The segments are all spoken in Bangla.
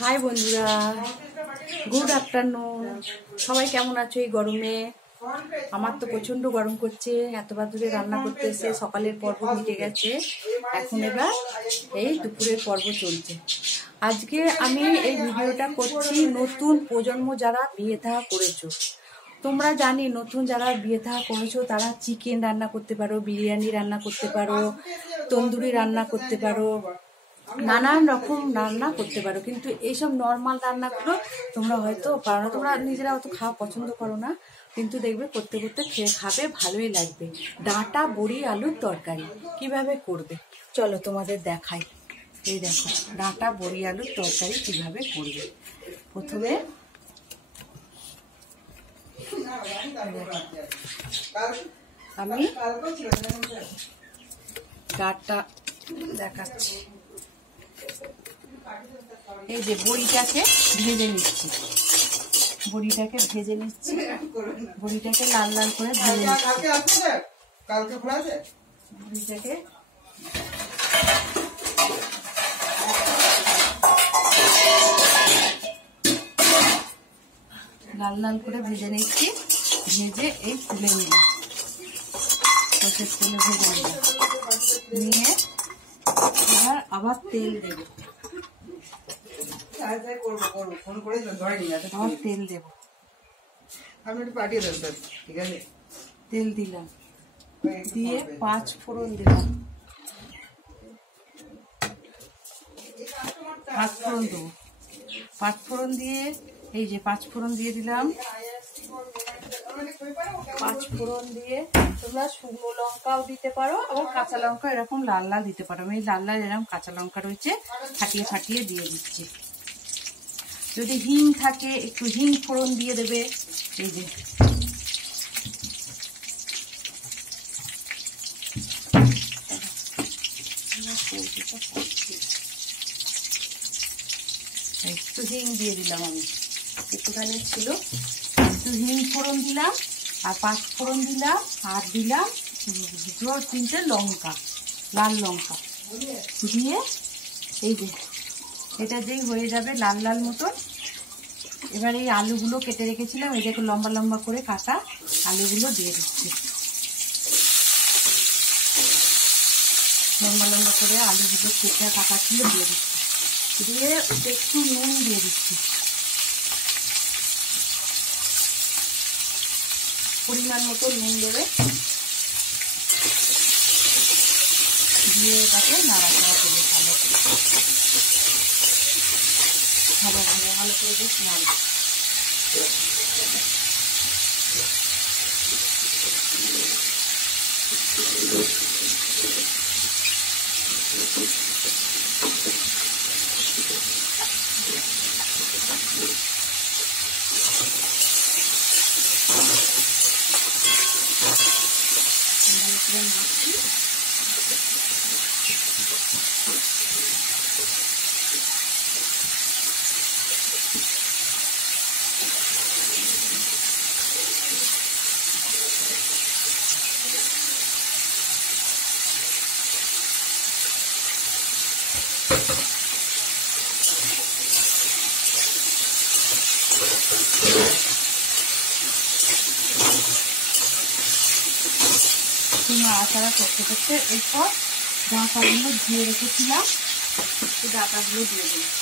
হাই বন্ধুরা, গুড আফটারনুন। সবাই কেমন আছো এই গরমে? আমার তো প্রচন্ড গরম করছে। এতবার ধরে রান্না করতে এসে সকালের পর্ব মিটে গেছে, এখন এবার এই দুপুরের পর্ব চলছে। আজকে আমি এই ভিডিওটা করছি নতুন প্রজন্ম যারা বিয়ে থা করেছো। তোমরা জানি নতুন যারা বিয়ে থা করেছো তারা চিকেন রান্না করতে পারো, বিরিয়ানি রান্না করতে পারো, তন্দুরি রান্না করতে পারো, নানান রকম রান্না করতে পারো। কিন্তু এইসব নর্মাল রান্নাগুলো তোমরা হয়তো পারো না, তোমরা নিজেরা অত খাওয়া পছন্দ করো না, কিন্তু দেখবে করতে করতে খেয়ে খাবে, ভালোই লাগবে। ডাঁটা বড়ি আলুর তরকারি কিভাবে করবে চলো তোমাদের দেখাই। এই দেখো ডাঁটা বড়ি আলুর তরকারি কিভাবে করবে। প্রথমে আমি ডাঁটা দেখাচ্ছি। এই যে বড়িটাকে ভেজে নিচ্ছি, বড়িটাকে লাল লাল করে ভেজে নিচ্ছি। বড়িটাকে লাল লাল করে ভেজে নিচ্ছি। ভেজে এই তুলে নিলাম, সরষের তেলে ভেজে নিলাম। নিয়ে এবার আবার তেল দেব, তেল দেব। তেল দিলাম, দিয়ে 5 ফোড়ন দিলাম। 5 ফোড়ন দেবো। 5 ফোড়ন দিয়ে এই যে 5 ফোড়ন দিয়ে দিলাম। 5 ফোড়ন দিয়ে তোমরা শুকনো লঙ্কাও দিতে পারো, আবার কাঁচা লঙ্কা এরকম লাল লাল দিতে পারো। আমি লাল লাল এরকম কাঁচা লঙ্কা রয়েছে, ফাটিয়ে ফাটিয়ে দিয়ে দিচ্ছি। যদি হিং থাকে একটু হিং ফোড়ন দিয়ে দেবে। এই যে একটু হিং দিয়ে দিলাম, আমি একটুখানি ছিল, একটু হিং ফোড়ন দিলাম আর 5 ফোড়ন দিলাম, আর দিলাম 2-3টে লঙ্কা, লাল লঙ্কা দিয়ে এই যে এটা যেই হয়ে যাবে লাল লাল মতন, এবার এই আলুগুলো কেটে রেখেছিলাম, এই দেখো লম্বা লম্বা করে কাটা আলুগুলো দিয়ে দিচ্ছি। লম্বা লম্বা করে আলুগুলো কেটে কাটা ছিল দিয়ে দিচ্ছি। দিয়ে একটু নুন দিয়ে দিচ্ছি, পরিমাণ মতো নুন দেবে। দিয়ে এটাকে নাড়াচাড়া করে ভালো করে বেশ নাড়বে। নাড়াচাড়া করতে করতে এরপর ডাঁটাগুলো ধুয়ে রেখেছিলাম, এই ডাঁটাগুলো দিয়ে দিলাম।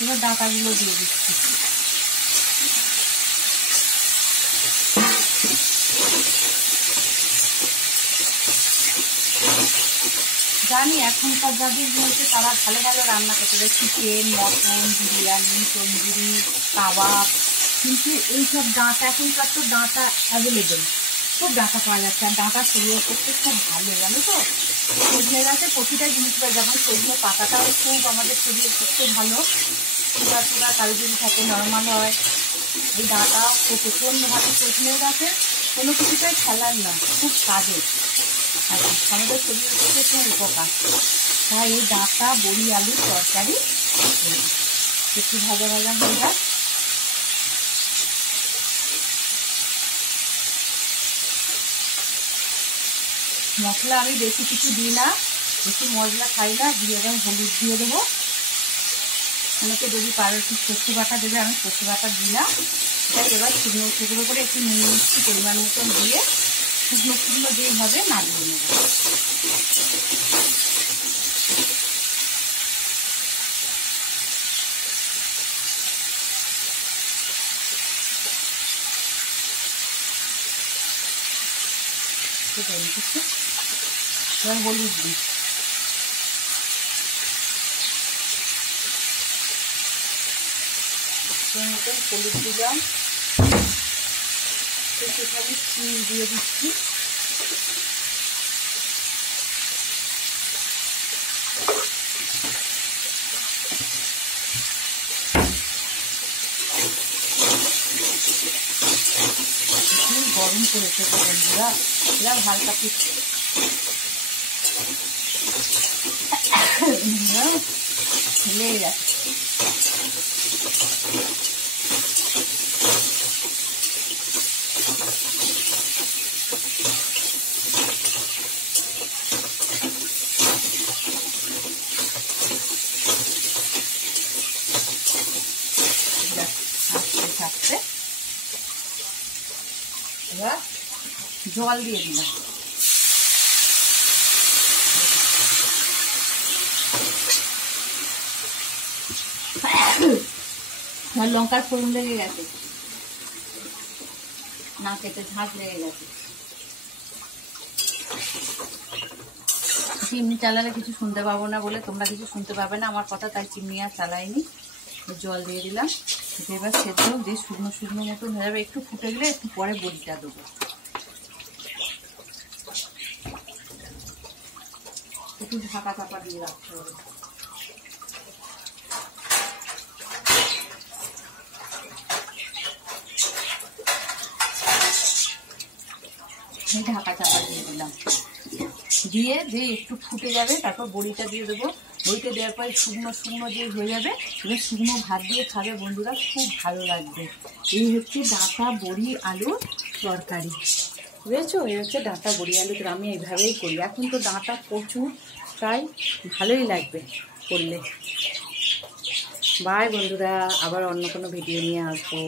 এবার ডাঁটাগুলো দিয়ে দিচ্ছি। জানি এখনকার যাদের রয়েছে তারা ভালো ভালো রান্না করতে পারে, চিকেন, মটন, বিরিয়ানি, তন্দুরি, কাবাব, কিন্তু এইসব ডাঁটা এখনকার তো ডাঁটা অ্যাভেলেবেল, খুব ডাঁটা পাওয়া যাচ্ছে। আর ডাঁটা শরীরের পক্ষে খুব ভালো, জানো তো। সজনে গাছে প্রতিটা জিনিস পাই, যেমন সজনে পাতাটাও খুব আমাদের শরীরের পক্ষে ভালো। সুগার টুগার কারো যদি থাকে নর্মাল হয়। এই ডাঁটা প্রচণ্ড ভালো, সজনে গাছে কোনো কিছুটাই ফেলার না, খুব কাজের, আর আমাদের শরীরের পক্ষে খুব উপকার। তাই এই ডাঁটা বড়ি আলুর তরকারি একটু ভাজা ভাজা হয়ে যায়। মশলা আমি বেশি কিছু দিই না, বেশি মশলা খাই না। দিয়ে দেবো হলুদ, দিয়ে দেবো। অনেকে যদি পারো একটু সর্ষে বাটা দেবে, আমি সর্ষে বাটা দিই না। তাই এবার শুকনো শুকনো করে একটু নুন মিষ্টি পরিমাণ মতন দিয়ে শুকনো শুকনো যেইভাবে নাড়িয়ে নেব। এবার হলুদ দিই, মতন হলুদ দিলাম, একটুখানি চিনি দিয়ে দিচ্ছি। গরম করেছে বন্ধুরা, এবার হালকা পিঠে লেগে যাচ্ছে। আস্তে থাকতে এবার জল দিয়ে দিলাম। লঙ্কার ফোড়ন লেগে গেছে, না কেটে ঝাঁঝ লেগে গেছে। চিমনি চালালে কিছু শুনতে পাবো না বলে তোমরা কিছু শুনতে পাবে না আমার কথা, তাই চিমনি আর চালাইনি। জল দিয়ে দিলাম। এবার সেদ্ধ দিয়ে শুকনো শুকনো মতন হয়ে যাবে। একটু ফুটে গেলে একটু পরে বড়িটা দেবো। একটু ঢাকা চাপা দিয়ে রাখতে হবে। ঢাকা চাপা দিয়ে দিলাম। দিয়ে যে একটু ফুটে যাবে, তারপর বড়িটা দিয়ে দেবো। বড়িটা দেওয়ার পরে শুকনো শুকনো যে হয়ে যাবে, এবার শুকনো ভাত দিয়ে খাবে বন্ধুরা, খুব ভালো লাগবে। এই হচ্ছে ডাঁটা বড়ি আলুর তরকারি, বুঝেছো? এই হচ্ছে ডাঁটা বড়ি আলুর, আমি এইভাবেই করি। এখন তো ডাঁটা প্রচুর, তাই ভালোই লাগবে করলে। বাই বন্ধুরা, আবার অন্য কোনো ভিডিও নিয়ে আসবো।